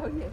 Okay.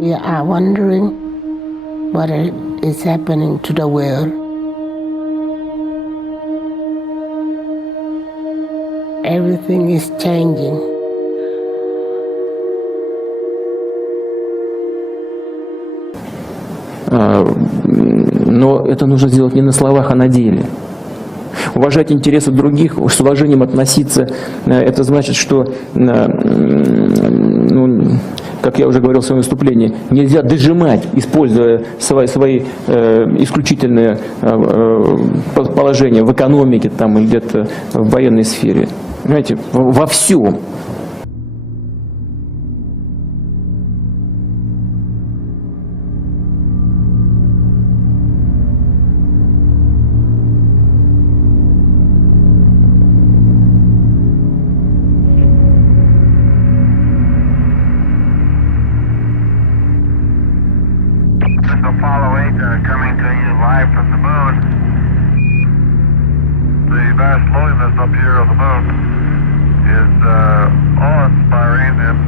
We are wondering what is happening to the world. Everything is changing. Но это нужно сделать не на словах, а на деле. Уважать интересы других, с уважением относиться, это значит, что, как я уже говорил в своем выступлении, нельзя дожимать, используя свои исключительные положения в экономике там, или где-то в военной сфере. Понимаете, во всем. Apollo 8 coming to you live from the moon. The vast loneliness up here on the moon is awe-inspiring, and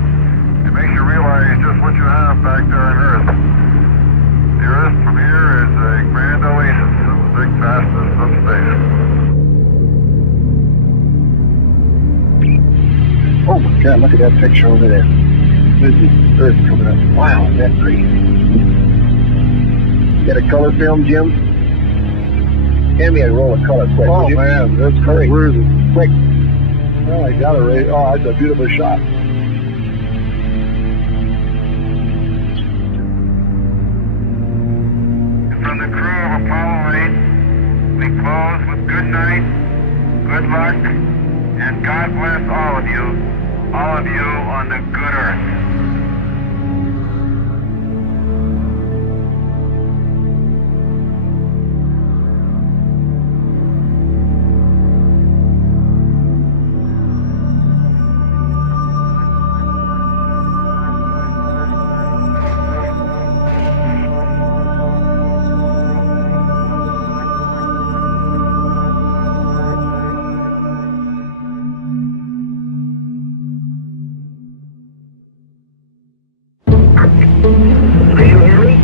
it makes you realize just what you have back there on Earth. The Earth from here is a grand oasis in the big vastness of space. Oh my God, look at that picture over there. There's the Earth coming up. Wow, is that pretty? Get a color film, Jim? Hand me a roll of color quick. Oh man, that's great. Where is it? Quick. Oh, I got it right. Oh, that's a beautiful shot. From the crew of Apollo 8, we close with good night, good luck, and God bless all of you on the good Earth. Can you hear me?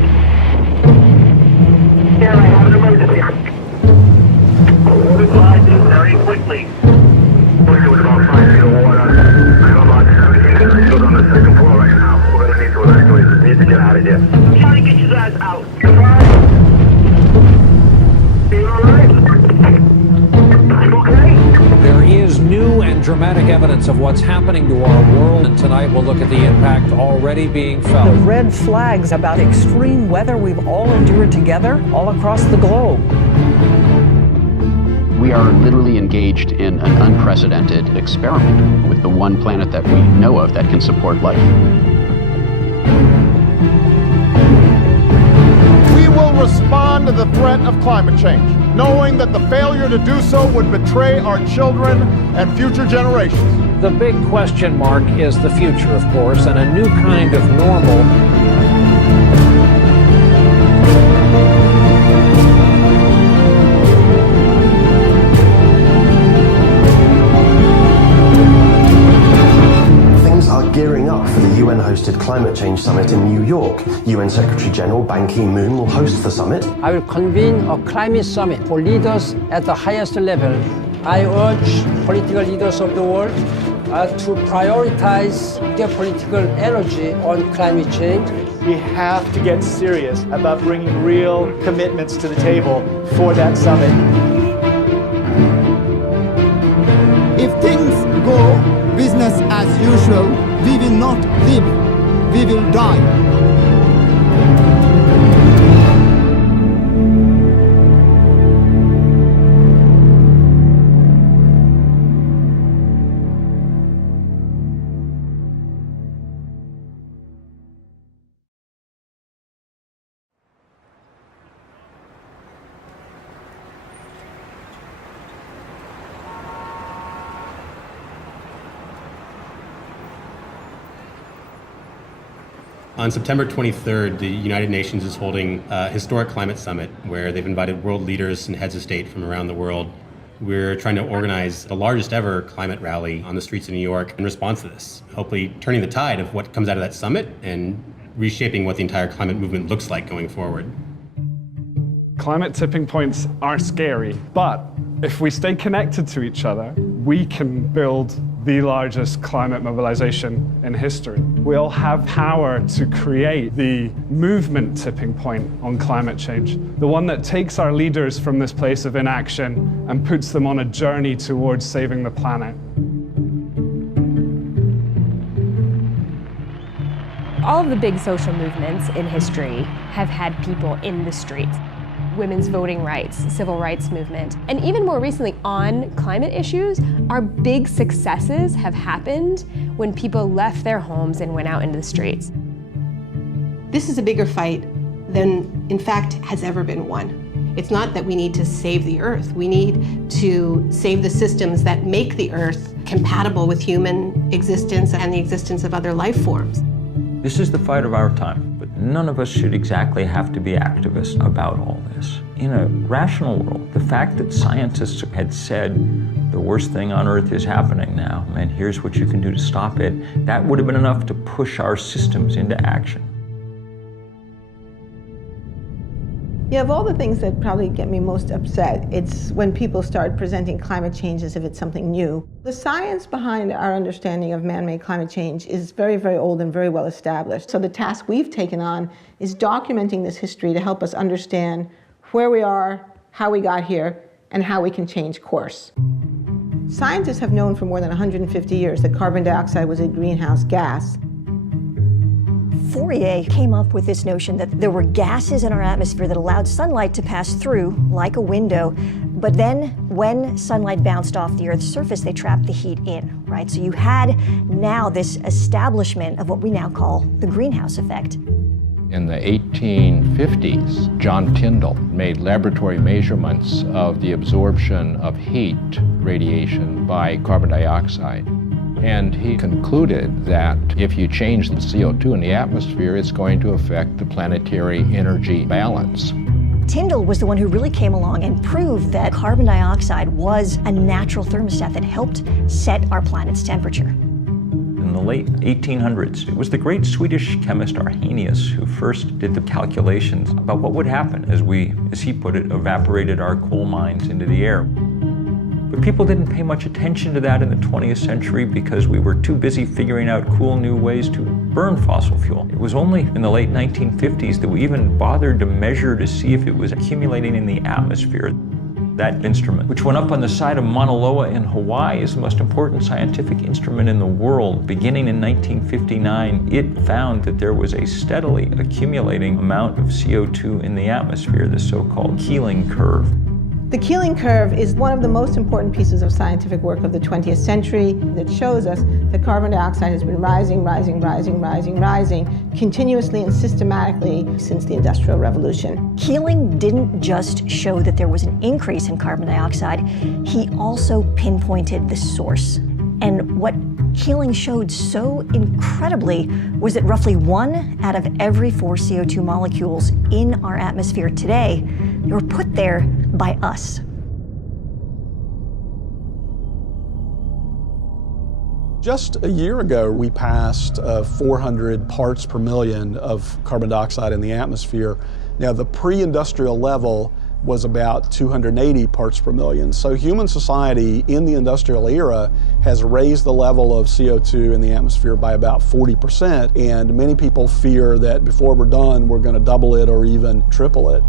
Yeah, I have an emergency. Reply very quickly. We're doing about 5 feet of water. I'm about 17 individuals on the second floor right now. We're going to need to evacuate. Need to out of there. I'm trying to get you guys out. You alright? You okay? There is new and dramatic evidence of what's happening to our world, and tonight we'll look at the impact already being felt. The red flags about extreme weather we've all endured together all across the globe. We are literally engaged in an unprecedented experiment with the one planet that we know of that can support life. We will respond to the threat of climate change, knowing that the failure to do so would betray our children and future generations. The big question mark is the future, of course, and a new kind of normal. Gearing up for the UN-hosted Climate Change Summit in New York. UN Secretary General Ban Ki-moon will host the summit. I will convene a climate summit for leaders at the highest level. I urge political leaders of the world to prioritize their political energy on climate change. We have to get serious about bringing real commitments to the table for that summit. If things go business as usual, we will not live, we will die. On September 23rd, the United Nations is holding a historic climate summit where they've invited world leaders and heads of state from around the world. We're trying to organize the largest ever climate rally on the streets of New York in response to this, hopefully turning the tide of what comes out of that summit and reshaping what the entire climate movement looks like going forward. Climate tipping points are scary, but if we stay connected to each other, we can build the largest climate mobilization in history. We'll have power to create the movement tipping point on climate change, the one that takes our leaders from this place of inaction and puts them on a journey towards saving the planet. All of the big social movements in history have had people in the streets. Women's voting rights, civil rights movement, and even more recently on climate issues, our big successes have happened when people left their homes and went out into the streets. This is a bigger fight than, in fact, has ever been won. It's not that we need to save the Earth. We need to save the systems that make the Earth compatible with human existence and the existence of other life forms. This is the fight of our time, but none of us should exactly have to be activists about all this. In a rational world, the fact that scientists had said the worst thing on Earth is happening now, and here's what you can do to stop it, that would have been enough to push our systems into action. Yeah, of all the things that probably get me most upset, it's when people start presenting climate change as if it's something new. The science behind our understanding of man-made climate change is very, very old and very well established. So the task we've taken on is documenting this history to help us understand where we are, how we got here, and how we can change course. Scientists have known for more than 150 years that carbon dioxide was a greenhouse gas. Fourier came up with this notion that there were gases in our atmosphere that allowed sunlight to pass through like a window, but then when sunlight bounced off the Earth's surface, they trapped the heat in, right? So you had now this establishment of what we now call the greenhouse effect. In the 1850s, John Tyndall made laboratory measurements of the absorption of heat radiation by carbon dioxide. And he concluded that if you change the CO2 in the atmosphere, it's going to affect the planetary energy balance. Tyndall was the one who really came along and proved that carbon dioxide was a natural thermostat that helped set our planet's temperature. In the late 1800s, it was the great Swedish chemist Arrhenius who first did the calculations about what would happen as we, as he put it, evaporated our coal mines into the air. But people didn't pay much attention to that in the 20th century because we were too busy figuring out cool new ways to burn fossil fuel. It was only in the late 1950s that we even bothered to measure to see if it was accumulating in the atmosphere. That instrument, which went up on the side of Mauna Loa in Hawaii, is the most important scientific instrument in the world. Beginning in 1959, it found that there was a steadily accumulating amount of CO2 in the atmosphere, the so-called Keeling curve. The Keeling curve is one of the most important pieces of scientific work of the 20th century that shows us that carbon dioxide has been rising continuously and systematically since the Industrial Revolution. Keeling didn't just show that there was an increase in carbon dioxide, he also pinpointed the source. And what Keeling showed so incredibly was that roughly 1 out of every 4 CO2 molecules in our atmosphere today were put there by us. Just a year ago, we passed 400 parts per million of carbon dioxide in the atmosphere. Now, the pre-industrial level was about 280 parts per million. So human society in the industrial era has raised the level of CO2 in the atmosphere by about 40%, and many people fear that before we're done, we're going to double it or even triple it.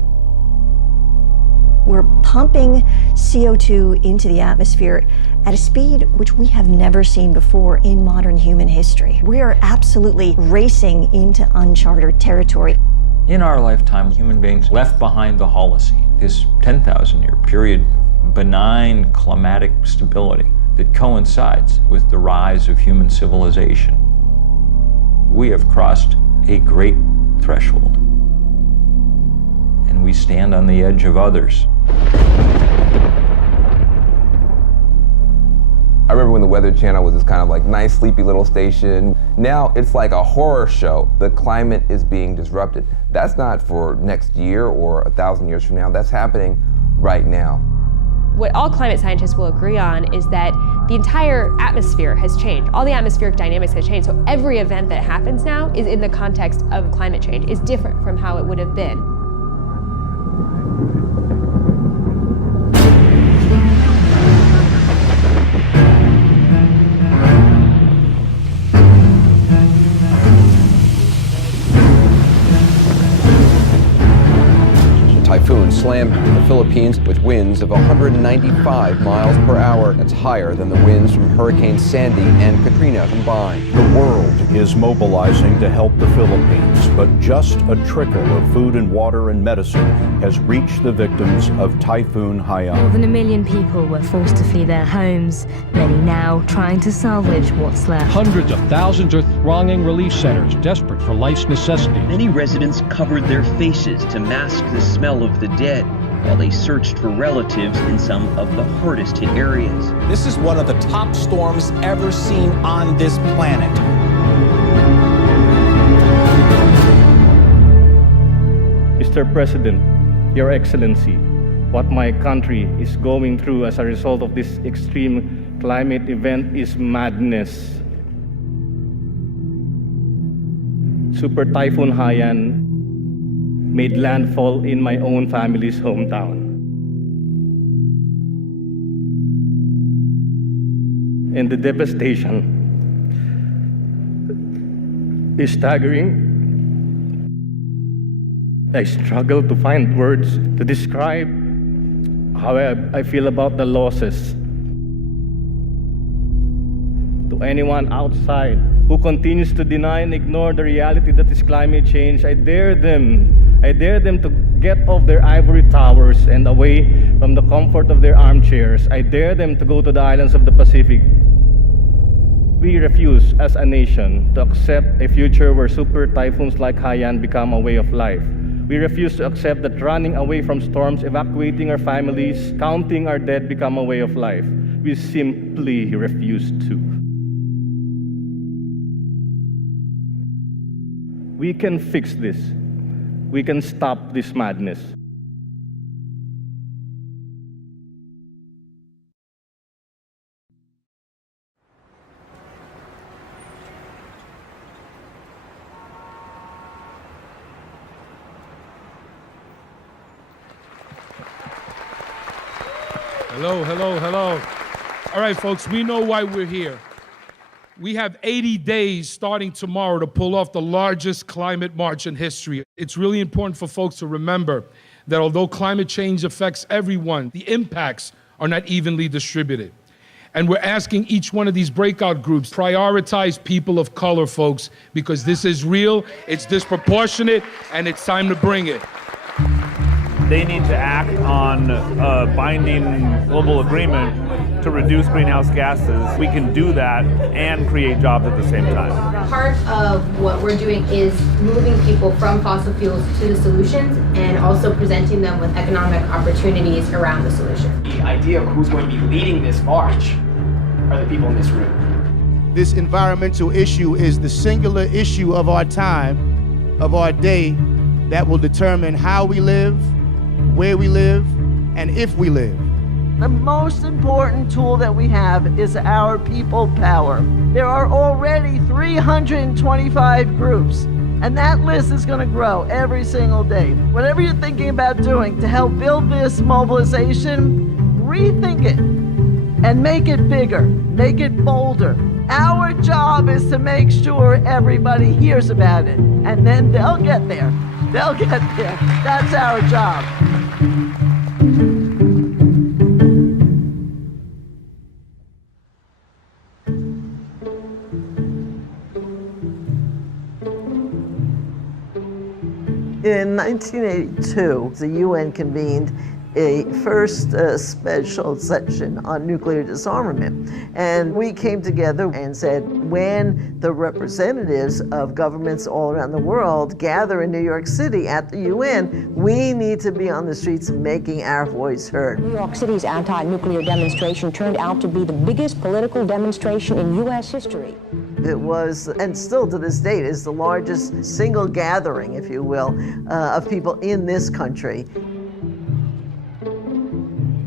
We're pumping CO2 into the atmosphere at a speed which we have never seen before in modern human history. We are absolutely racing into uncharted territory. In our lifetime, human beings left behind the Holocene, this 10,000-year period of benign climatic stability that coincides with the rise of human civilization. We have crossed a great threshold, and we stand on the edge of others. I remember when the Weather Channel was this kind of like nice, sleepy little station. Now it's like a horror show. The climate is being disrupted. That's not for next year or 1,000 years from now. That's happening right now. What all climate scientists will agree on is that the entire atmosphere has changed. All the atmospheric dynamics have changed. So every event that happens now is in the context of climate change, is different from how it would have been. Typhoon slammed the Philippines with winds of 195 miles per hour. That's higher than the winds from Hurricane Sandy and Katrina combined. The world is mobilizing to help the Philippines, but just a trickle of food and water and medicine has reached the victims of Typhoon Haiyan. More than 1 million people were forced to flee their homes, many now trying to salvage what's left. Hundreds of thousands are thronging relief centers, desperate for life's necessities. Many residents covered their faces to mask the smell of the dead while they searched for relatives in some of the hardest hit areas. This is one of the top storms ever seen on this planet. Mr. President, Your Excellency, what my country is going through as a result of this extreme climate event is madness. Super Typhoon Haiyan made landfall in my own family's hometown. And the devastation is staggering. I struggle to find words to describe how I feel about the losses. To anyone outside who continues to deny and ignore the reality that is climate change, I dare them to get off their ivory towers and away from the comfort of their armchairs. I dare them to go to the islands of the Pacific. We refuse as a nation to accept a future where super typhoons like Haiyan become a way of life. We refuse to accept that running away from storms, evacuating our families, counting our dead become a way of life. We simply refuse to. We can fix this. We can stop this madness. Hello, hello, hello. All right, folks, we know why we're here. We have 80 days starting tomorrow to pull off the largest climate march in history. It's really important for folks to remember that although climate change affects everyone, the impacts are not evenly distributed. And we're asking each one of these breakout groups, prioritize people of color, folks, because this is real, it's disproportionate, and it's time to bring it. They need to act on a binding global agreement to reduce greenhouse gases. We can do that and create jobs at the same time. Part of what we're doing is moving people from fossil fuels to the solutions and also presenting them with economic opportunities around the solution. The idea of who's going to be leading this march are the people in this room. This environmental issue is the singular issue of our time, of our day, that will determine how we live, where we live, and if we live. The most important tool that we have is our people power. There are already 325 groups, and that list is going to grow every single day. Whatever you're thinking about doing to help build this mobilization, rethink it and make it bigger, make it bolder. Our job is to make sure everybody hears about it, and then they'll get there. They'll get there. That's our job. In 1982, the UN convened a first special session on nuclear disarmament. And we came together and said, when the representatives of governments all around the world gather in New York City at the UN, we need to be on the streets making our voice heard. New York City's anti-nuclear demonstration turned out to be the biggest political demonstration in U.S. history. It was, and still to this date, is the largest single gathering, if you will, of people in this country.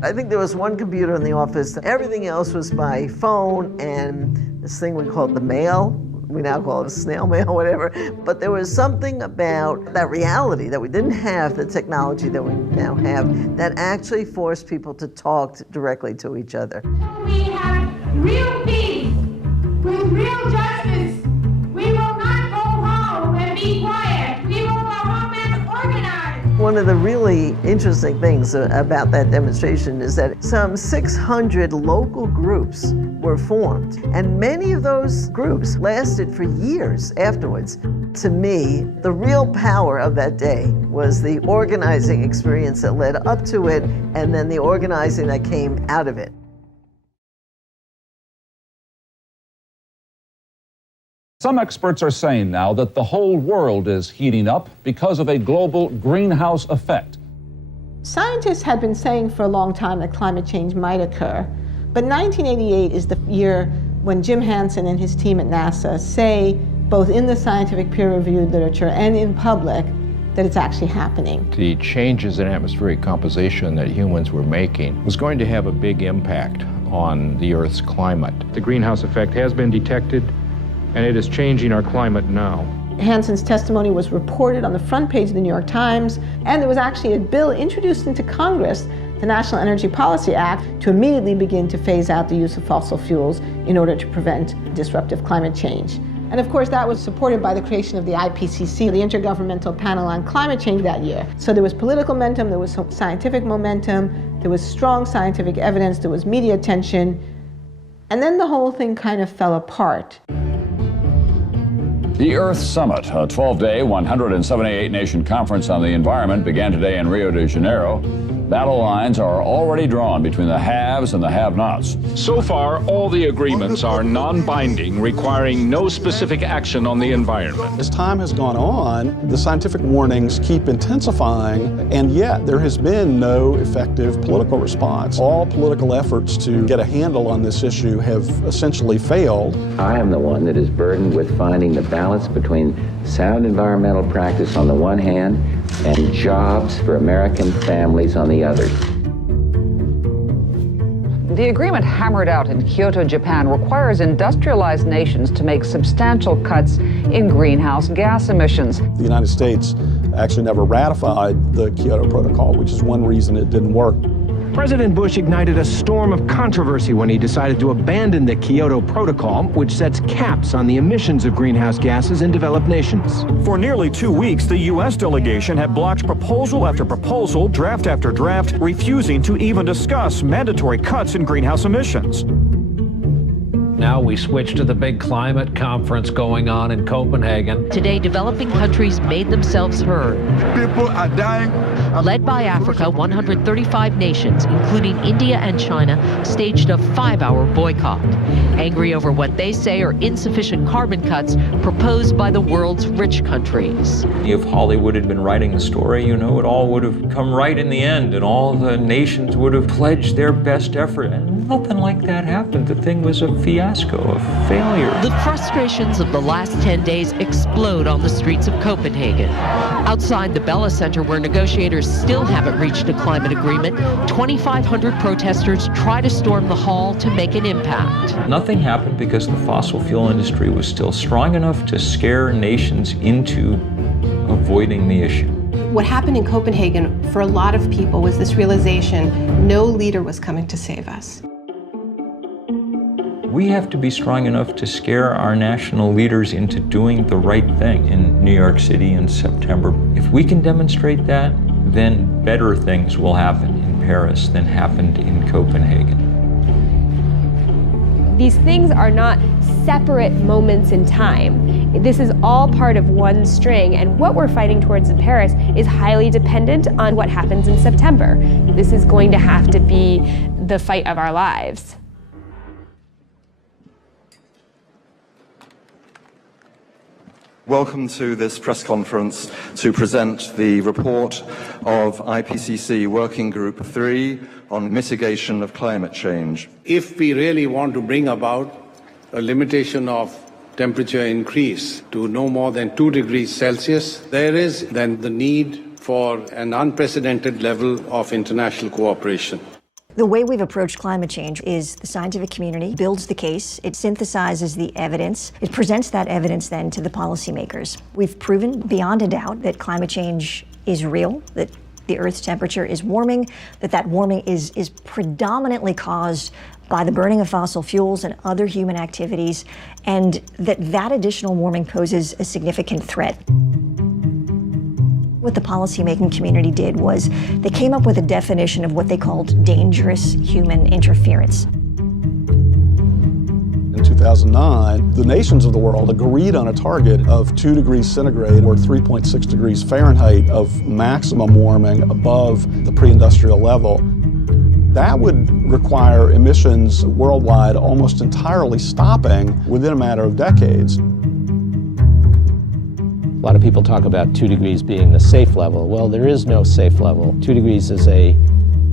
I think there was one computer in the office. Everything else was by phone and this thing we called the mail. We now call it a snail mail, whatever. But there was something about that reality that we didn't have the technology that we now have that actually forced people to talk directly to each other. We have real peace with real justice. We will not go home and be quiet. We will go home and organize. One of the really interesting things about that demonstration is that some 600 local groups were formed, and many of those groups lasted for years afterwards. To me, the real power of that day was the organizing experience that led up to it, and then the organizing that came out of it. Some experts are saying now that the whole world is heating up because of a global greenhouse effect. Scientists had been saying for a long time that climate change might occur, but 1988 is the year when Jim Hansen and his team at NASA say, both in the scientific peer-reviewed literature and in public, that it's actually happening. The changes in atmospheric composition that humans were making was going to have a big impact on the Earth's climate. The greenhouse effect has been detected, and it is changing our climate now. Hansen's testimony was reported on the front page of the New York Times, and there was actually a bill introduced into Congress, the National Energy Policy Act, to immediately begin to phase out the use of fossil fuels in order to prevent disruptive climate change. And of course, that was supported by the creation of the IPCC, the Intergovernmental Panel on Climate Change, that year. So there was political momentum, there was scientific momentum, there was strong scientific evidence, there was media attention, and then the whole thing kind of fell apart. The Earth Summit, a 12-day, 178-nation conference on the environment, began today in Rio de Janeiro. Battle lines are already drawn between the haves and the have-nots. So far, all the agreements are non-binding, requiring no specific action on the environment. As time has gone on, the scientific warnings keep intensifying, and yet there has been no effective political response. All political efforts to get a handle on this issue have essentially failed. I am the one that is burdened with finding the balance between sound environmental practice on the one hand and jobs for American families on the other. The agreement hammered out in Kyoto, Japan, requires industrialized nations to make substantial cuts in greenhouse gas emissions. The United States actually never ratified the Kyoto Protocol, which is one reason it didn't work. President Bush ignited a storm of controversy when he decided to abandon the Kyoto Protocol, which sets caps on the emissions of greenhouse gases in developed nations. For nearly 2 weeks, the U.S. delegation had blocked proposal after proposal, draft after draft, refusing to even discuss mandatory cuts in greenhouse emissions. Now we switch to the big climate conference going on in Copenhagen. Today, developing countries made themselves heard. People are dying. Led by Africa, 135 nations, including India and China, staged a 5-hour boycott, angry over what they say are insufficient carbon cuts proposed by the world's rich countries. If Hollywood had been writing the story, you know, it all would have come right in the end, and all the nations would have pledged their best effort. And nothing like that happened. The thing was a fiasco, a failure. The frustrations of the last 10 days explode on the streets of Copenhagen. Outside the Bella Center, where negotiators still haven't reached a climate agreement, 2,500 protesters try to storm the hall to make an impact. Nothing happened because the fossil fuel industry was still strong enough to scare nations into avoiding the issue. What happened in Copenhagen for a lot of people was this realization no leader was coming to save us. We have to be strong enough to scare our national leaders into doing the right thing in New York City in September. If we can demonstrate that, then better things will happen in Paris than happened in Copenhagen. These things are not separate moments in time. This is all part of one string, and what we're fighting towards in Paris is highly dependent on what happens in September. This is going to have to be the fight of our lives. Welcome to this press conference to present the report of IPCC Working Group 3 on mitigation of climate change. If we really want to bring about a limitation of temperature increase to no more than 2 degrees Celsius, there is then the need for an unprecedented level of international cooperation. The way we've approached climate change is the scientific community builds the case, it synthesizes the evidence, it presents that evidence then to the policymakers. We've proven beyond a doubt that climate change is real, that the Earth's temperature is warming, that warming is predominantly caused by the burning of fossil fuels and other human activities, and that additional warming poses a significant threat. What the policymaking community did was they came up with a definition of what they called dangerous human interference. In 2009, the nations of the world agreed on a target of 2 degrees centigrade or 3.6 degrees Fahrenheit of maximum warming above the pre-industrial level. That would require emissions worldwide almost entirely stopping within a matter of decades. A lot of people talk about 2 degrees being the safe level. Well, there is no safe level. 2 degrees is a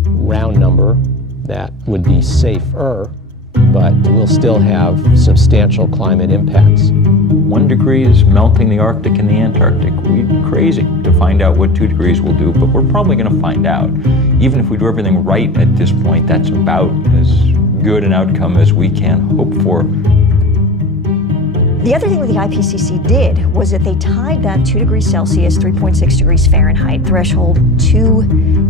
round number that would be safer, but we'll still have substantial climate impacts. 1 degree is melting the Arctic and the Antarctic. We'd be crazy to find out what 2 degrees will do, but we're probably going to find out. Even if we do everything right at this point, that's about as good an outcome as we can hope for. The other thing that the IPCC did was that they tied that 2 degrees Celsius, 3.6 degrees Fahrenheit threshold to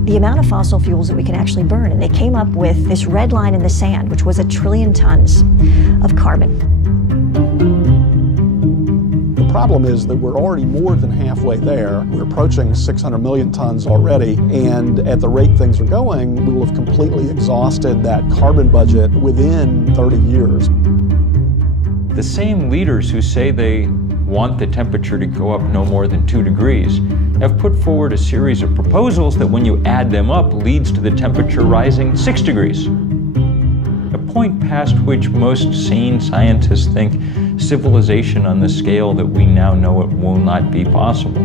the amount of fossil fuels that we can actually burn. And they came up with this red line in the sand, which was 1 trillion tons of carbon. The problem is that we're already more than halfway there. We're approaching 600 million tons already, and at the rate things are going, we will have completely exhausted that carbon budget within 30 years. The same leaders who say they want the temperature to go up no more than 2 degrees have put forward a series of proposals that when you add them up leads to the temperature rising 6 degrees. A point past which most sane scientists think civilization on the scale that we now know it will not be possible.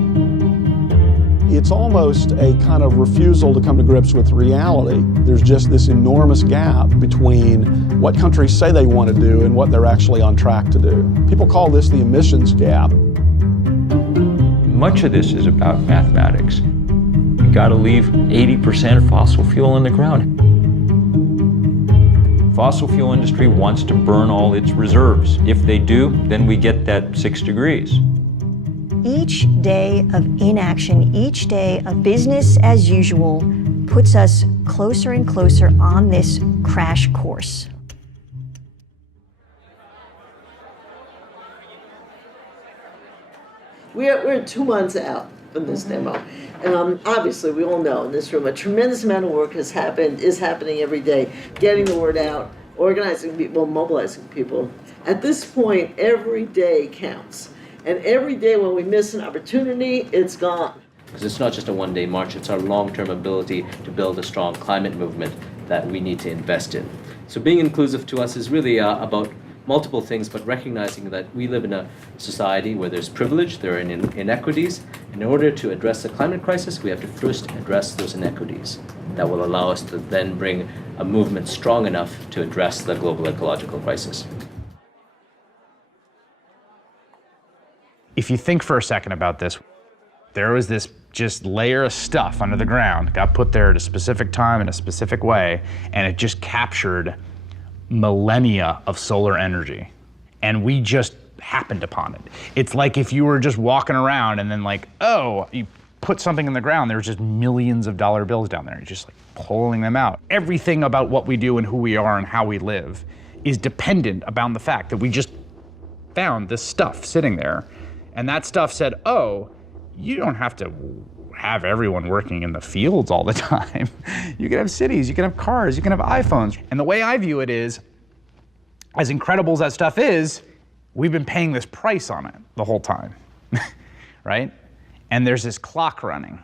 It's almost a kind of refusal to come to grips with reality. There's just this enormous gap between what countries say they want to do and what they're actually on track to do. People call this the emissions gap. Much of this is about mathematics. You got to leave 80% of fossil fuel in the ground. Fossil fuel industry wants to burn all its reserves. If they do, then we get that 6 degrees. Each day of inaction, each day of business as usual puts us closer and closer on this crash course. We're 2 months out from this demo. Obviously, we all know in this room a tremendous amount of work is happening every day, getting the word out, organizing people, mobilizing people. At this point, every day counts. And every day when we miss an opportunity, it's gone. Because it's not just a one-day march, it's our long-term ability to build a strong climate movement that we need to invest in. So being inclusive to us is really about multiple things, but recognizing that we live in a society where there's privilege, there are inequities. In order to address the climate crisis, we have to first address those inequities. That will allow us to then bring a movement strong enough to address the global ecological crisis. If you think for a second about this, there was this just layer of stuff under the ground, got put there at a specific time in a specific way, and it just captured millennia of solar energy. And we just happened upon it. It's like if you were just walking around and then like, oh, you put something in the ground, there's just millions of dollar bills down there. You're just like pulling them out. Everything about what we do and who we are and how we live is dependent upon the fact that we just found this stuff sitting there. And that stuff said, oh, you don't have to have everyone working in the fields all the time. You can have cities, you can have cars, you can have iPhones. And the way I view it is, as incredible as that stuff is, we've been paying this price on it the whole time, right? And there's this clock running.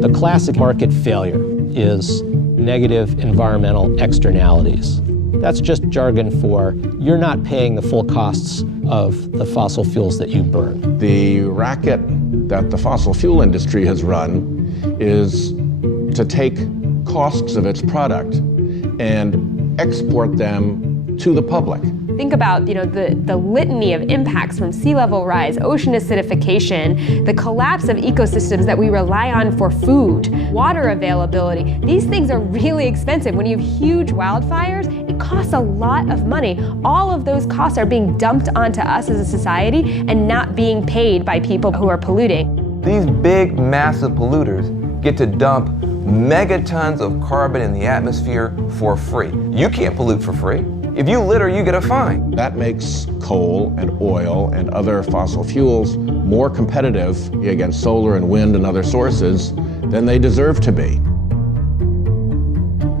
The classic market failure is negative environmental externalities. That's just jargon for you're not paying the full costs of the fossil fuels that you burn. The racket that the fossil fuel industry has run is to take costs of its product and export them to the public. Think about, the litany of impacts from sea level rise, ocean acidification, the collapse of ecosystems that we rely on for food, water availability. These things are really expensive. When you have huge wildfires, it costs a lot of money. All of those costs are being dumped onto us as a society and not being paid by people who are polluting. These big, massive polluters get to dump megatons of carbon in the atmosphere for free. You can't pollute for free. If you litter, you get a fine. That makes coal and oil and other fossil fuels more competitive against solar and wind and other sources than they deserve to be.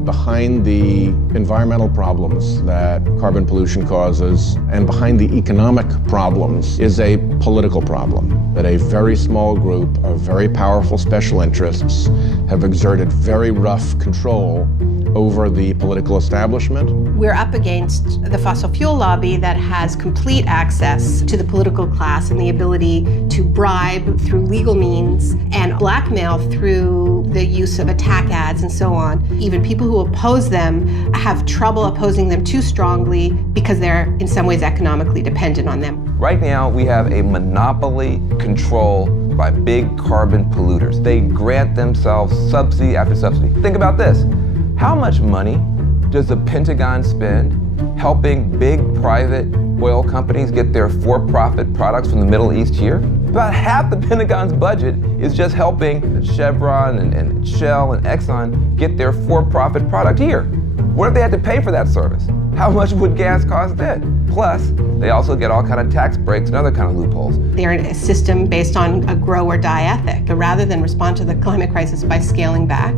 Behind the environmental problems that carbon pollution causes and behind the economic problems is a political problem that a very small group of very powerful special interests have exerted very rough control over the political establishment. We're up against the fossil fuel lobby that has complete access to the political class and the ability to bribe through legal means and blackmail through the use of attack ads and so on. Even people who oppose them have trouble opposing them too strongly because they're in some ways economically dependent on them. Right now, we have a monopoly control by big carbon polluters. They grant themselves subsidy after subsidy. Think about this. How much money does the Pentagon spend helping big private oil companies get their for-profit products from the Middle East here? About half the Pentagon's budget is just helping Chevron and Shell and Exxon get their for-profit product here. What if they had to pay for that service? How much would gas cost then? Plus, they also get all kind of tax breaks and other kind of loopholes. They're in a system based on a grow or die ethic. But rather than respond to the climate crisis by scaling back,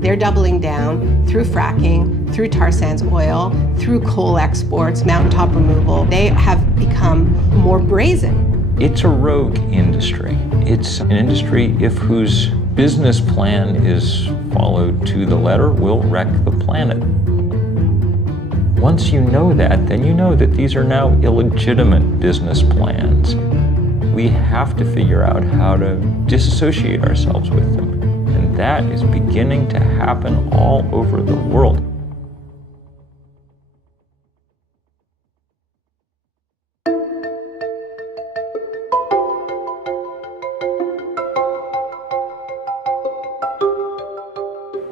they're doubling down through fracking, through tar sands oil, through coal exports, mountaintop removal. They have become more brazen. It's a rogue industry. It's an industry whose business plan is followed to the letter will wreck the planet. Once you know that, then you know that these are now illegitimate business plans. We have to figure out how to disassociate ourselves with them. And that is beginning to happen all over the world.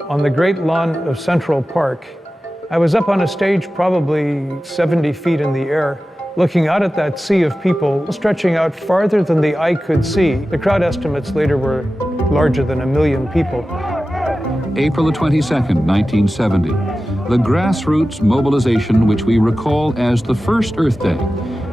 On the great lawn of Central Park, I was up on a stage probably 70 feet in the air, looking out at that sea of people stretching out farther than the eye could see. The crowd estimates later were larger than 1 million people. April the 22nd, 1970. The grassroots mobilization, which we recall as the first Earth Day.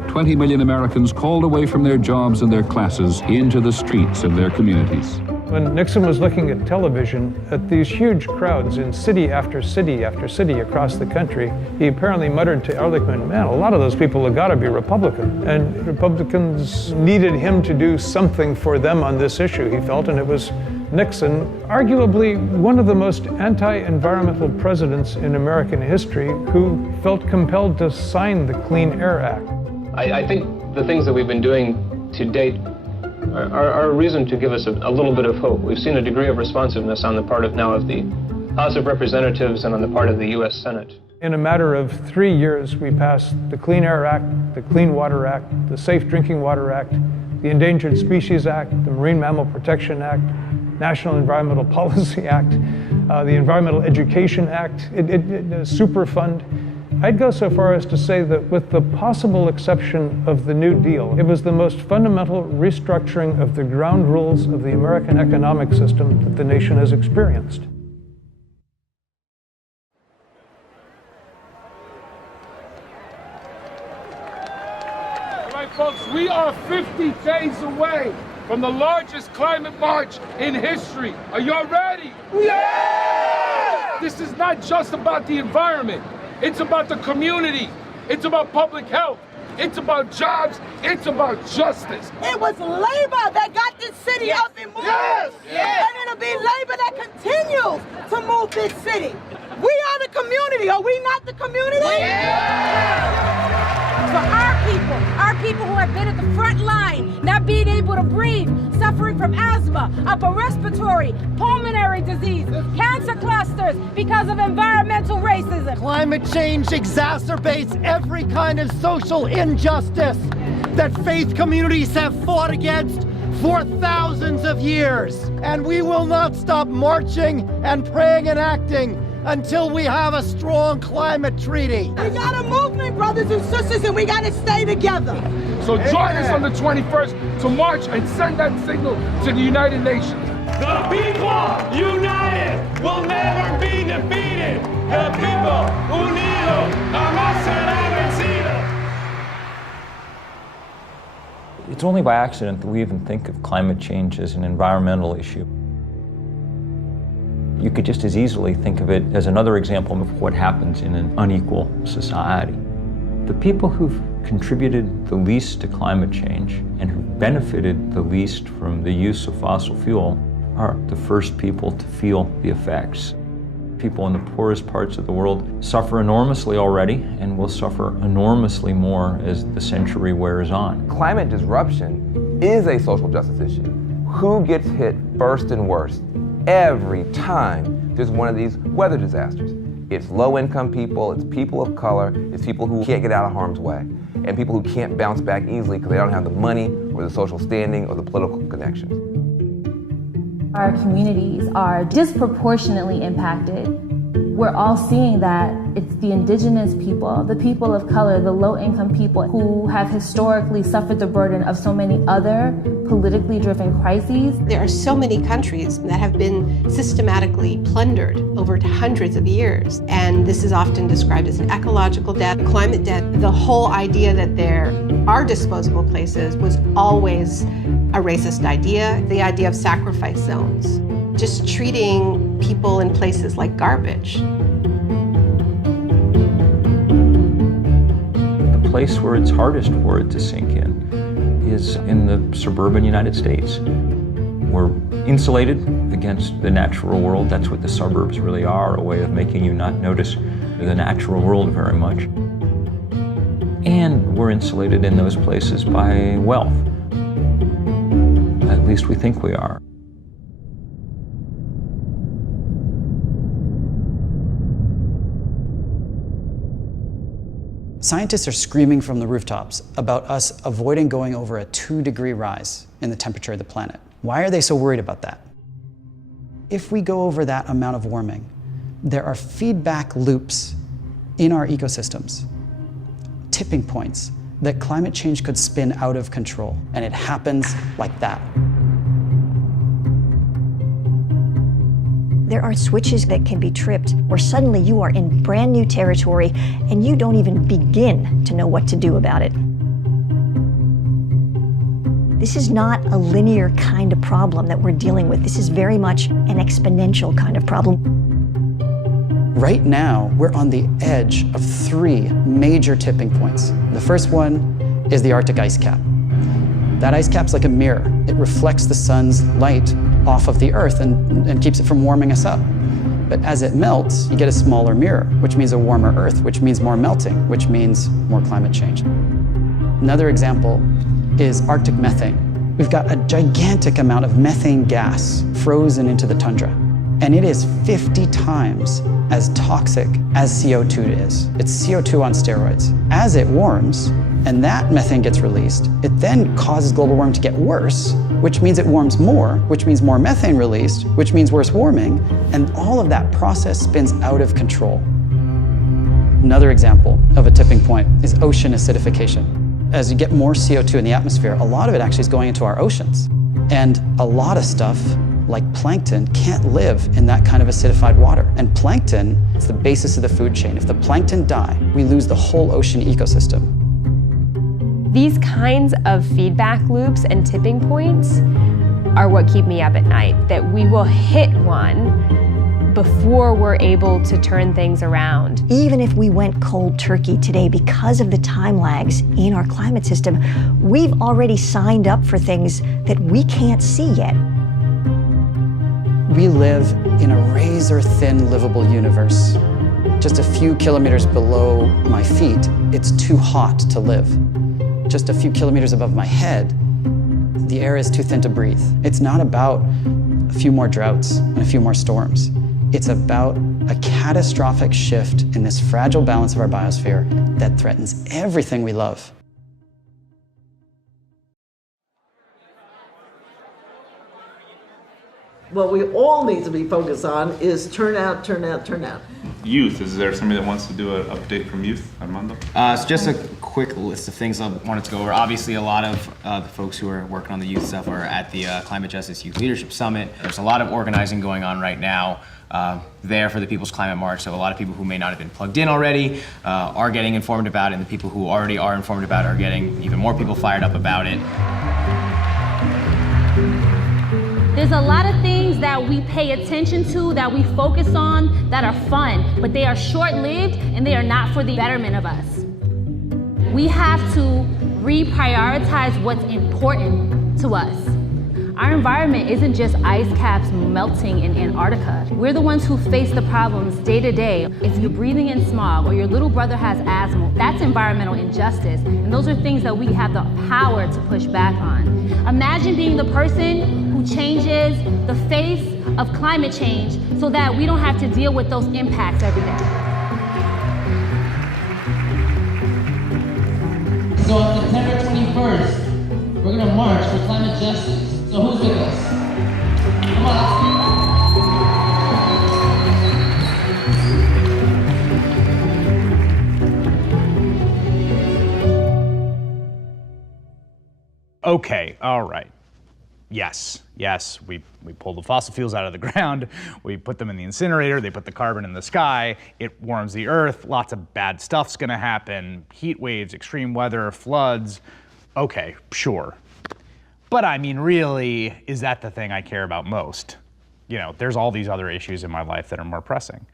20 million Americans called away from their jobs and their classes into the streets of their communities. When Nixon was looking at television at these huge crowds in city after city after city across the country, he apparently muttered to Ehrlichman, man, a lot of those people have got to be Republican. And Republicans needed him to do something for them on this issue, he felt, and it was Nixon, arguably one of the most anti-environmental presidents in American history, who felt compelled to sign the Clean Air Act. I think the things that we've been doing to date are a reason to give us a little bit of hope. We've seen a degree of responsiveness on the part of the House of Representatives and on the part of the U.S. Senate. In a matter of 3 years, we passed the Clean Air Act, the Clean Water Act, the Safe Drinking Water Act, the Endangered Species Act, the Marine Mammal Protection Act, National Environmental Policy Act, the Environmental Education Act, Superfund. I'd go so far as to say that with the possible exception of the New Deal, it was the most fundamental restructuring of the ground rules of the American economic system that the nation has experienced. All right, folks, we are 50 days away from the largest climate march in history. Are y'all ready? Yeah! This is not just about the environment. It's about the community. It's about public health. It's about jobs. It's about justice. It was labor that got this city up and moving. Yes. Yes. And it'll be labor that continues to move this city. We are the community. Are we not the community? Yeah. For our people who have been at the front line, not being able to breathe, suffering from asthma, upper respiratory, pulmonary disease, cancer clusters because of environmental racism. Climate change exacerbates every kind of social injustice that faith communities have fought against for thousands of years. And we will not stop marching and praying and acting until we have a strong climate treaty. We got a movement, brothers and sisters, and we got to stay together. So join us on the 21st to march and send that signal to the United Nations. The people united will never be defeated. The people unidos jamás serán vencidos. It's only by accident that we even think of climate change as an environmental issue. You could just as easily think of it as another example of what happens in an unequal society. The people who've contributed the least to climate change and who've benefited the least from the use of fossil fuel are the first people to feel the effects. People in the poorest parts of the world suffer enormously already and will suffer enormously more as the century wears on. Climate disruption is a social justice issue. Who gets hit first and worst every time there's one of these weather disasters? It's low-income people, it's people of color, it's people who can't get out of harm's way, and people who can't bounce back easily because they don't have the money or the social standing or the political connections. Our communities are disproportionately impacted. We're all seeing that it's the indigenous people, the people of color, the low-income people who have historically suffered the burden of so many other politically driven crises. There are so many countries that have been systematically plundered over hundreds of years, and this is often described as an ecological debt, climate debt. The whole idea that there are disposable places was always a racist idea, the idea of sacrifice zones, just treating people in places like garbage. The place where it's hardest for it to sink in is in the suburban United States. We're insulated against the natural world. That's what the suburbs really are, a way of making you not notice the natural world very much. And we're insulated in those places by wealth. At least we think we are. Scientists are screaming from the rooftops about us avoiding going over a 2-degree rise in the temperature of the planet. Why are they so worried about that? If we go over that amount of warming, there are feedback loops in our ecosystems, tipping points that climate change could spin out of control, and it happens like that. There are switches that can be tripped where suddenly you are in brand new territory and you don't even begin to know what to do about it. This is not a linear kind of problem that we're dealing with. This is very much an exponential kind of problem. Right now, we're on the edge of 3 major tipping points. The first one is the Arctic ice cap. That ice cap's like a mirror. It reflects the sun's light off of the Earth and keeps it from warming us up. But as it melts, you get a smaller mirror, which means a warmer Earth, which means more melting, which means more climate change. Another example is Arctic methane. We've got a gigantic amount of methane gas frozen into the tundra, and it is 50 times as toxic as CO2 is. It's CO2 on steroids. As it warms, and that methane gets released, it then causes global warming to get worse, which means it warms more, which means more methane released, which means worse warming, and all of that process spins out of control. Another example of a tipping point is ocean acidification. As you get more CO2 in the atmosphere, a lot of it actually is going into our oceans. And a lot of stuff, like plankton, can't live in that kind of acidified water. And plankton is the basis of the food chain. If the plankton die, we lose the whole ocean ecosystem. These kinds of feedback loops and tipping points are what keep me up at night, that we will hit one before we're able to turn things around. Even if we went cold turkey today because of the time lags in our climate system, we've already signed up for things that we can't see yet. We live in a razor-thin livable universe. Just a few kilometers below my feet, it's too hot to live. Just a few kilometers above my head, the air is too thin to breathe. It's not about a few more droughts and a few more storms. It's about a catastrophic shift in this fragile balance of our biosphere that threatens everything we love. What we all need to be focused on is turnout, turnout, turnout. Youth, is there somebody that wants to do an update from youth, Armando? So just a quick list of things I wanted to go over. Obviously, a lot of the folks who are working on the youth stuff are at the Climate Justice Youth Leadership Summit. There's a lot of organizing going on right now there for the People's Climate March. So a lot of people who may not have been plugged in already are getting informed about it, and the people who already are informed about it are getting even more people fired up about it. There's a lot of things that we pay attention to, that we focus on, that are fun, but they are short-lived and they are not for the betterment of us. We have to reprioritize what's important to us. Our environment isn't just ice caps melting in Antarctica. We're the ones who face the problems day to day. If you're breathing in smog or your little brother has asthma, that's environmental injustice. And those are things that we have the power to push back on. Imagine being the person who changes the face of climate change so that we don't have to deal with those impacts every day. So on September 21st, we're gonna march for climate justice. So who's with us? Come on, Okay, all right. Yes, we pull the fossil fuels out of the ground, we put them in the incinerator, they put the carbon in the sky, it warms the earth, lots of bad stuff's gonna happen, heat waves, extreme weather, floods. Okay, sure. But I mean, really, is that the thing I care about most? You know, there's all these other issues in my life that are more pressing.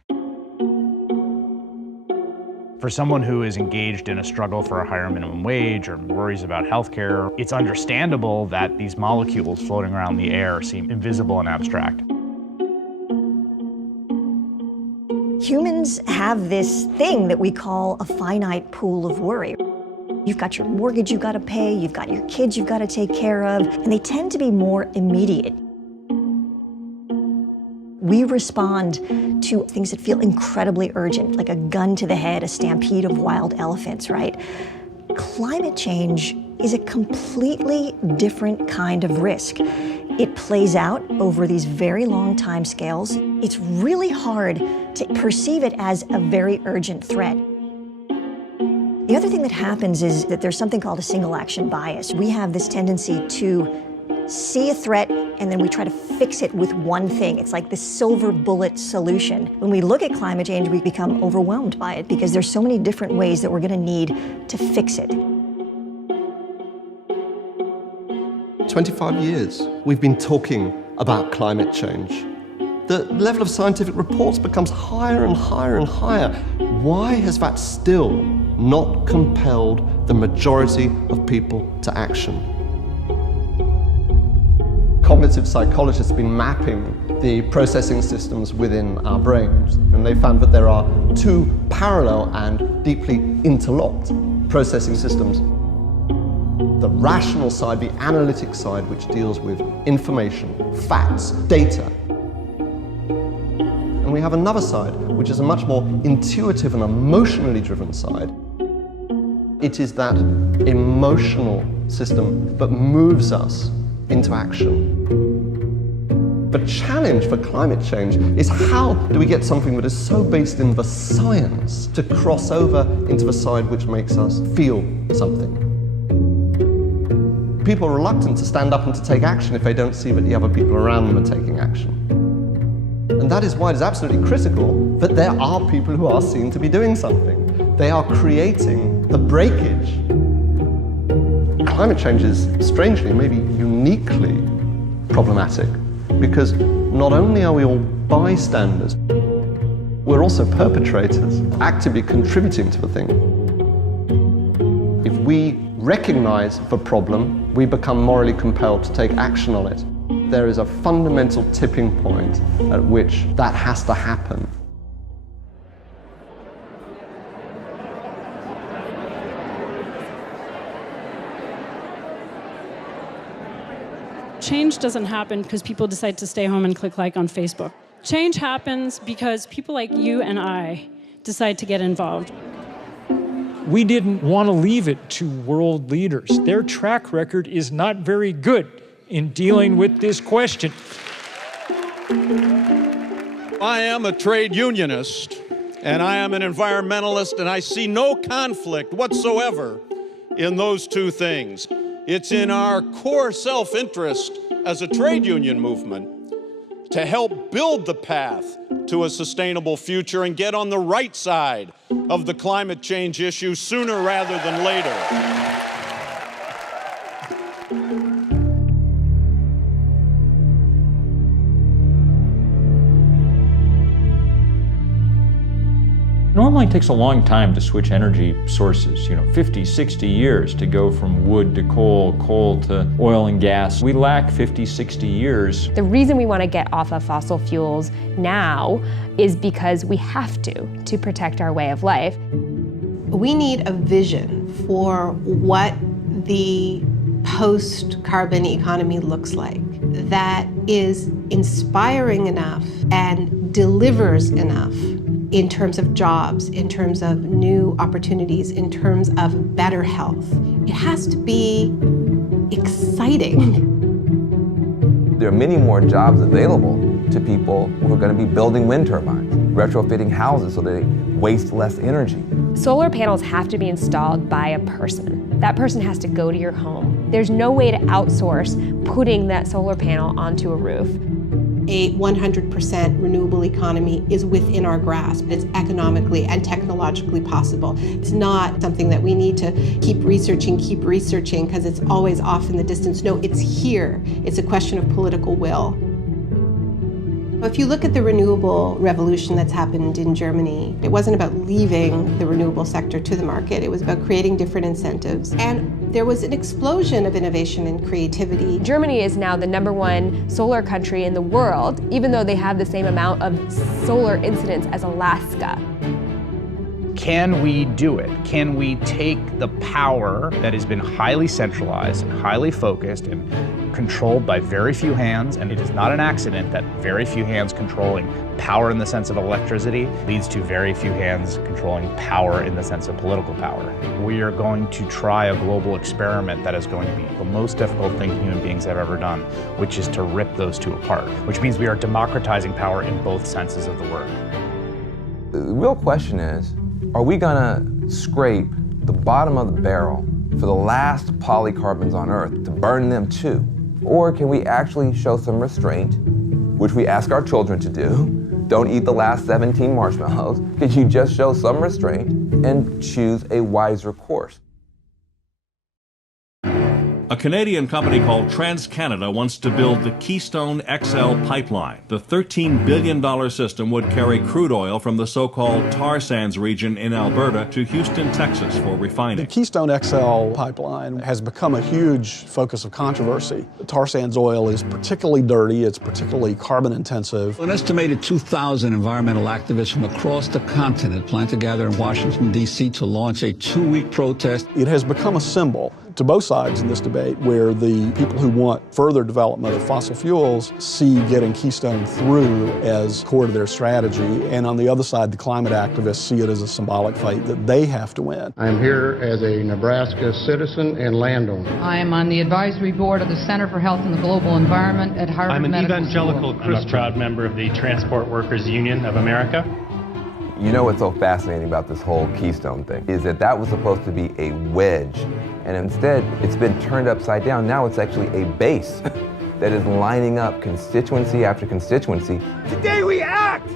For someone who is engaged in a struggle for a higher minimum wage or worries about healthcare, it's understandable that these molecules floating around the air seem invisible and abstract. Humans have this thing that we call a finite pool of worry. You've got your mortgage you've got to pay, you've got your kids you've got to take care of, and they tend to be more immediate. We respond to things that feel incredibly urgent, like a gun to the head, a stampede of wild elephants, right? Climate change is a completely different kind of risk. It plays out over these very long time scales. It's really hard to perceive it as a very urgent threat. The other thing that happens is that there's something called a single action bias. We have this tendency to see a threat and then we try to fix it with one thing. It's like the silver bullet solution. When we look at climate change, we become overwhelmed by it because there's so many different ways that we're going to need to fix it. 25 years we've been talking about climate change. The level of scientific reports becomes higher and higher and higher. Why has that still not compelled the majority of people to action? Cognitive psychologists have been mapping the processing systems within our brains, and they found that there are two parallel and deeply interlocked processing systems. The rational side, the analytic side, which deals with information, facts, data. And we have another side, which is a much more intuitive and emotionally driven side. It is that emotional system that moves us into action. The challenge for climate change is how do we get something that is so based in the science to cross over into the side which makes us feel something. People are reluctant to stand up and to take action if they don't see that the other people around them are taking action. And that is why it is absolutely critical that there are people who are seen to be doing something. They are creating the breakage. Climate change is strangely, maybe uniquely problematic because not only are we all bystanders, we're also perpetrators, actively contributing to the thing. If we recognize the problem, we become morally compelled to take action on it. There is a fundamental tipping point at which that has to happen. Change doesn't happen because people decide to stay home and click like on Facebook. Change happens because people like you and I decide to get involved. We didn't want to leave it to world leaders. Their track record is not very good in dealing with this question. I am a trade unionist, and I am an environmentalist, and I see no conflict whatsoever in those two things. It's in our core self-interest as a trade union movement to help build the path to a sustainable future and get on the right side of the climate change issue sooner rather than later. Normally it takes a long time to switch energy sources, 50, 60 years to go from wood to coal, coal to oil and gas. We lack 50, 60 years. The reason we want to get off of fossil fuels now is because we have to protect our way of life. We need a vision for what the post-carbon economy looks like that is inspiring enough and delivers enough in terms of jobs, in terms of new opportunities, in terms of better health. It has to be exciting. There are many more jobs available to people who are going to be building wind turbines, retrofitting houses so they waste less energy. Solar panels have to be installed by a person. That person has to go to your home. There's no way to outsource putting that solar panel onto a roof. A 100% renewable economy is within our grasp. It's economically and technologically possible. It's not something that we need to keep researching, because it's always off in the distance. No, it's here. It's a question of political will. If you look at the renewable revolution that's happened in Germany, it wasn't about leaving the renewable sector to the market. It was about creating different incentives. And there was an explosion of innovation and creativity. Germany is now the #1 solar country in the world, even though they have the same amount of solar incidents as Alaska. Can we do it? Can we take the power that has been highly centralized and highly focused and controlled by very few hands, and it is not an accident that very few hands controlling power in the sense of electricity leads to very few hands controlling power in the sense of political power. We are going to try a global experiment that is going to be the most difficult thing human beings have ever done, which is to rip those two apart, which means we are democratizing power in both senses of the word. The real question is, are we gonna scrape the bottom of the barrel for the last polycarbons on Earth to burn them too? Or can we actually show some restraint, which we ask our children to do? Don't eat the last 17 marshmallows. Could you just show some restraint and choose a wiser course? A Canadian company called TransCanada wants to build the Keystone XL pipeline. The $13 billion system would carry crude oil from the so-called tar sands region in Alberta to Houston, Texas for refining. The Keystone XL pipeline has become a huge focus of controversy. Tar sands oil is particularly dirty, it's particularly carbon intensive. An estimated 2,000 environmental activists from across the continent plan to gather in Washington, D.C. to launch a 2-week protest. It has become a symbol to both sides in this debate, where the people who want further development of fossil fuels see getting Keystone through as core to their strategy, and on the other side, the climate activists see it as a symbolic fight that they have to win. I'm here as a Nebraska citizen and landowner. I am on the advisory board of the Center for Health and the Global Environment at Harvard Medical School. I'm an evangelical Christian. I'm a proud member of the Transport Workers Union of America. You know what's so fascinating about this whole Keystone thing is that was supposed to be a wedge, and instead it's been turned upside down. Now it's actually a base that is lining up constituency after constituency. Today we act!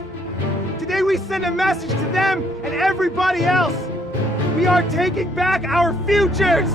Today we send a message to them and everybody else. We are taking back our futures!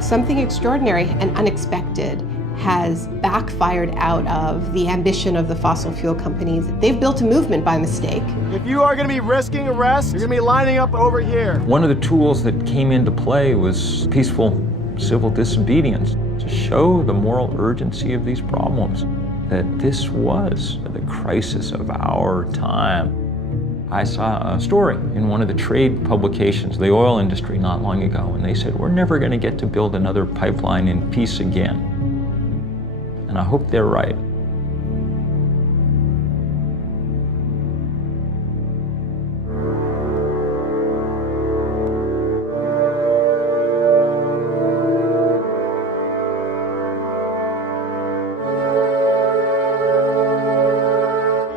Something extraordinary and unexpected has backfired out of the ambition of the fossil fuel companies. They've built a movement by mistake. If you are going to be risking arrest, you're going to be lining up over here. One of the tools that came into play was peaceful civil disobedience to show the moral urgency of these problems, that this was the crisis of our time. I saw a story in one of the trade publications, the oil industry, not long ago, and they said, we're never going to get to build another pipeline in peace again. And I hope they're right.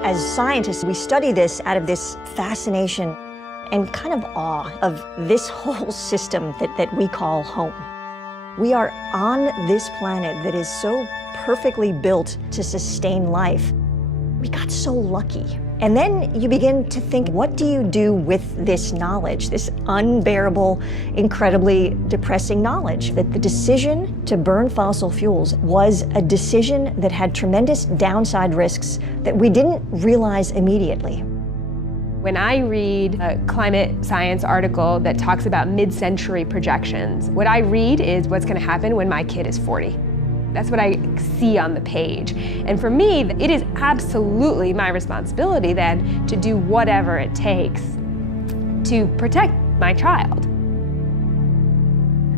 As scientists, we study this out of this fascination and kind of awe of this whole system that we call home. We are on this planet that is so perfectly built to sustain life. We got so lucky. And then you begin to think, what do you do with this knowledge, this unbearable, incredibly depressing knowledge? That the decision to burn fossil fuels was a decision that had tremendous downside risks that we didn't realize immediately. When I read a climate science article that talks about mid-century projections, what I read is what's going to happen when my kid is 40. That's what I see on the page. And for me, it is absolutely my responsibility then to do whatever it takes to protect my child.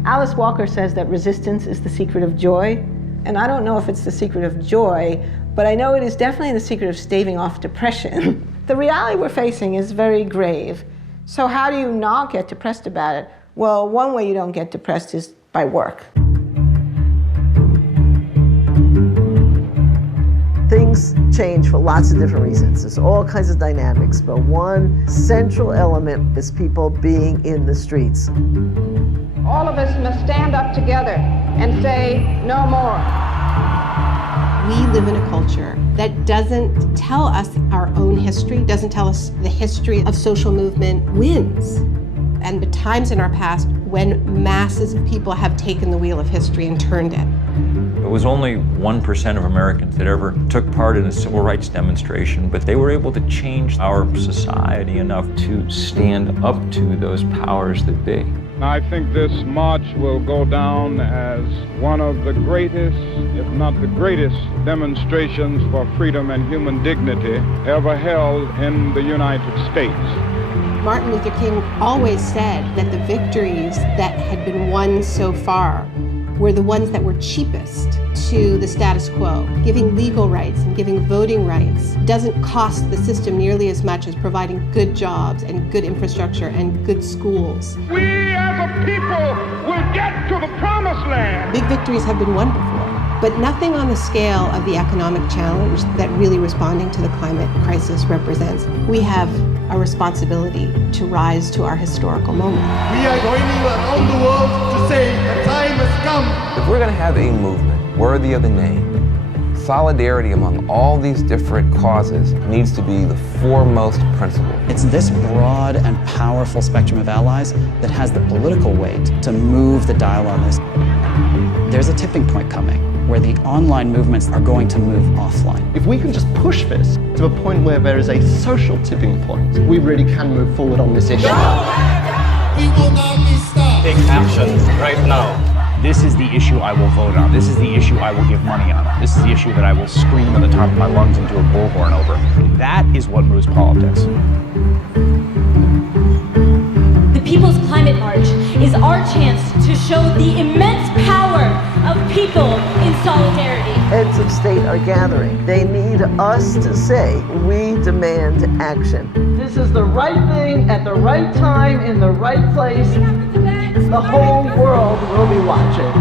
Alice Walker says that resistance is the secret of joy. And I don't know if it's the secret of joy, but I know it is definitely the secret of staving off depression. The reality we're facing is very grave. So how do you not get depressed about it? Well, one way you don't get depressed is by work. Things change for lots of different reasons. There's all kinds of dynamics, but one central element is people being in the streets. All of us must stand up together and say, no more. We live in a culture that doesn't tell us our own history, doesn't tell us the history of social movement wins. And the times in our past when masses of people have taken the wheel of history and turned it. It was only 1% of Americans that ever took part in a civil rights demonstration, but they were able to change our society enough to stand up to those powers that be. I think this march will go down as one of the greatest, if not the greatest, demonstrations for freedom and human dignity ever held in the United States. Martin Luther King always said that the victories that had been won so far were the ones that were cheapest to the status quo. Giving legal rights and giving voting rights doesn't cost the system nearly as much as providing good jobs and good infrastructure and good schools. We as a people will get to the promised land. Big victories have been won before, but nothing on the scale of the economic challenge that really responding to the climate crisis represents. We have a responsibility to rise to our historical moment. We are going around the world to say the time has come. If we're we're going to have a movement worthy of the name, solidarity among all these different causes needs to be the foremost principle. It's this broad and powerful spectrum of allies that has the political weight to move the dial on this. There's a tipping point coming where the online movements are going to move offline. If we can just push this to a point where there is a social tipping point, we really can move forward on this issue. We will not be stopped. Take action right now. This is the issue I will vote on. This is the issue I will give money on. This is the issue that I will scream at the top of my lungs into a bullhorn over. That is what moves politics. The People's Climate March is our chance to show the immense power of people in solidarity. Heads of state are gathering. They need us to say, we demand action. This is the right thing at the right time in the right place. The whole world will be watching.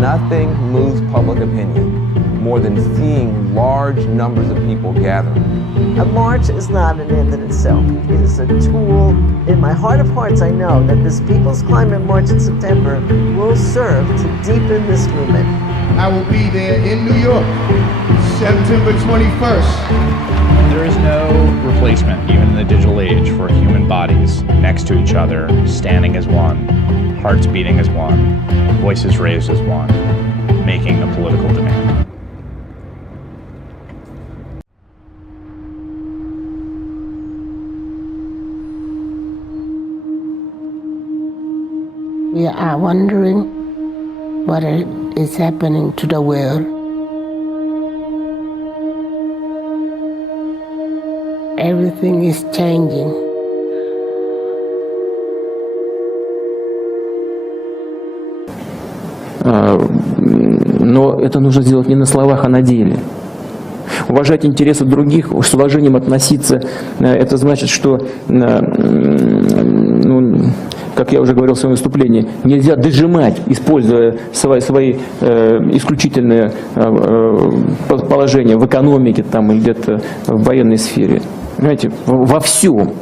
Nothing moves public opinion more than seeing large numbers of people gathering. A march is not an end in itself. It is a tool. In my heart of hearts, I know that this People's Climate March in September will serve to deepen this movement. I will be there in New York, September 21st. There is no replacement, even in the digital age, for human bodies next to each other, standing as one, hearts beating as one, voices raised as one, making a political demand. We are wondering what is happening to the world. Everything is changing. Но это нужно сделать не на словах, а на деле. Уважать интересы других, с уважением относиться, это значит, что, как я уже говорил в своем выступлении, нельзя дожимать, используя свои исключительные положения в экономике там, или где-то в военной сфере. Понимаете, во всем.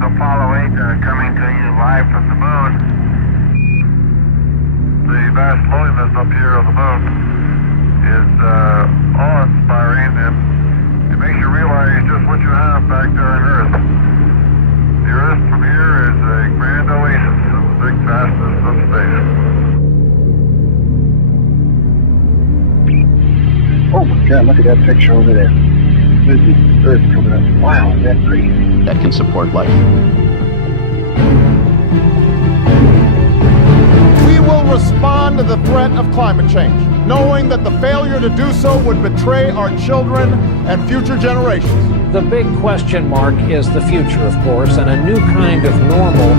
Apollo 8 coming to you live from the moon. The vast loneliness up here on the moon is awe-inspiring, and it makes you realize just what you have back there on Earth. The Earth from here is a grand oasis of the big vastness of space. Oh my God, look at that picture over there. There's the Earth coming up. Wow, that's pretty. That can support life. We will respond to the threat of climate change, knowing that the failure to do so would betray our children and future generations. The big question mark is the future, of course, and a new kind of normal.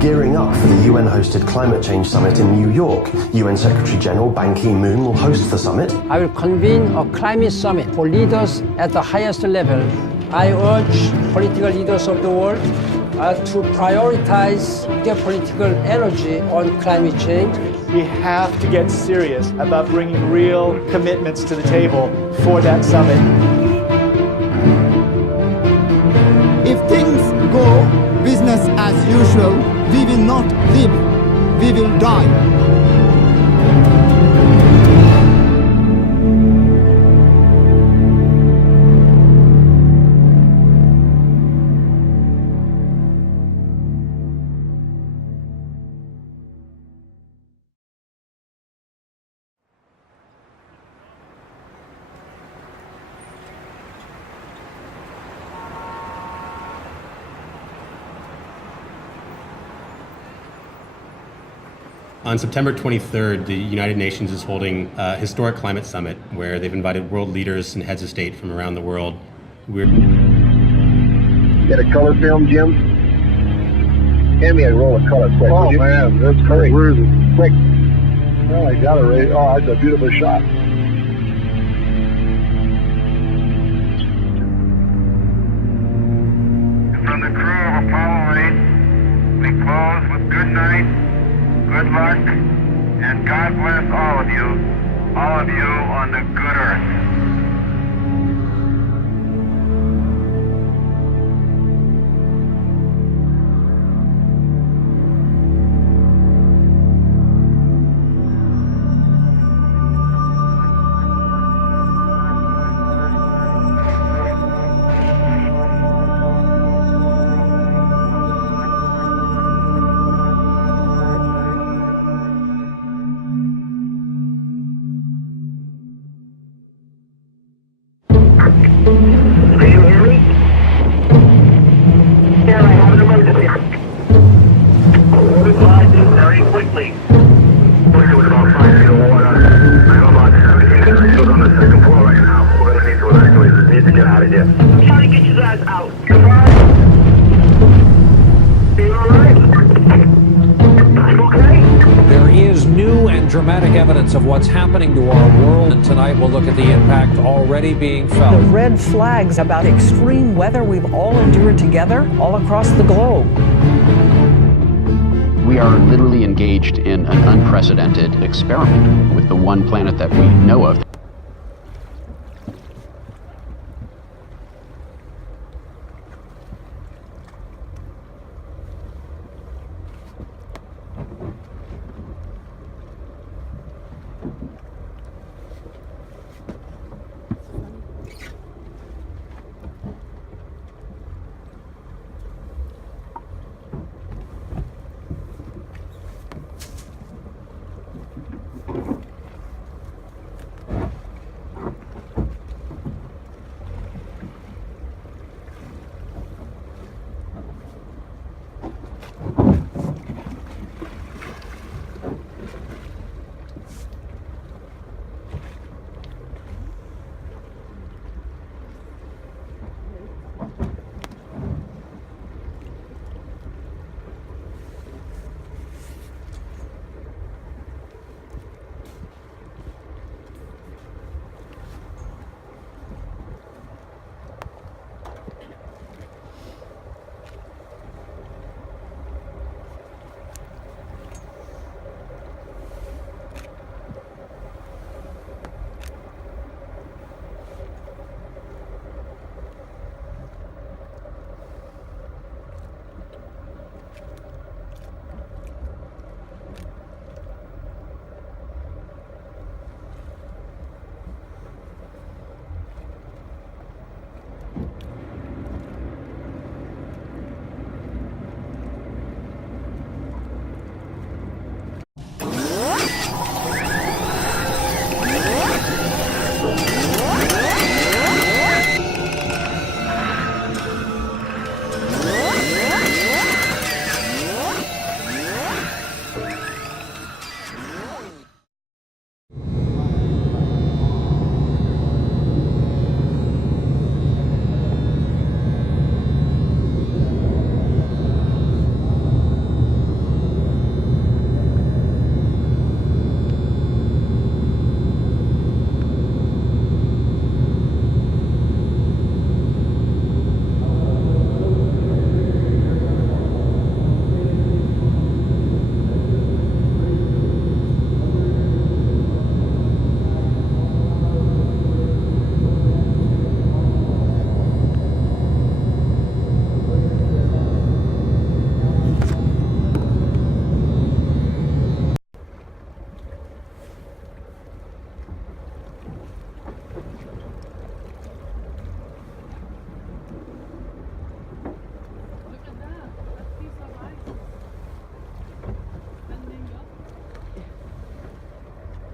Gearing up for the UN-hosted Climate Change Summit in New York. UN Secretary General Ban Ki-moon will host the summit. I will convene a climate summit for leaders at the highest level. I urge political leaders of the world to prioritize their political energy on climate change. We have to get serious about bringing real commitments to the table for that summit. If things go business as usual, we will not live, we will die. On September 23rd, the United Nations is holding a historic climate summit where they've invited world leaders and heads of state from around the world. Get a color film, Jim? Hand me a roll of color quick. Oh, man, that's great. Where is it? Quick. Oh, I got it right. Oh, that's a beautiful shot. From the crew of Apollo 8, we close with good night, good luck, and God bless all of you on the good earth. Dramatic evidence of what's happening to our world, and tonight we'll look at the impact already being felt. The red flags about extreme weather we've all endured together all across the globe. We are literally engaged in an unprecedented experiment with the one planet that we know of.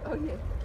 Oh, yeah.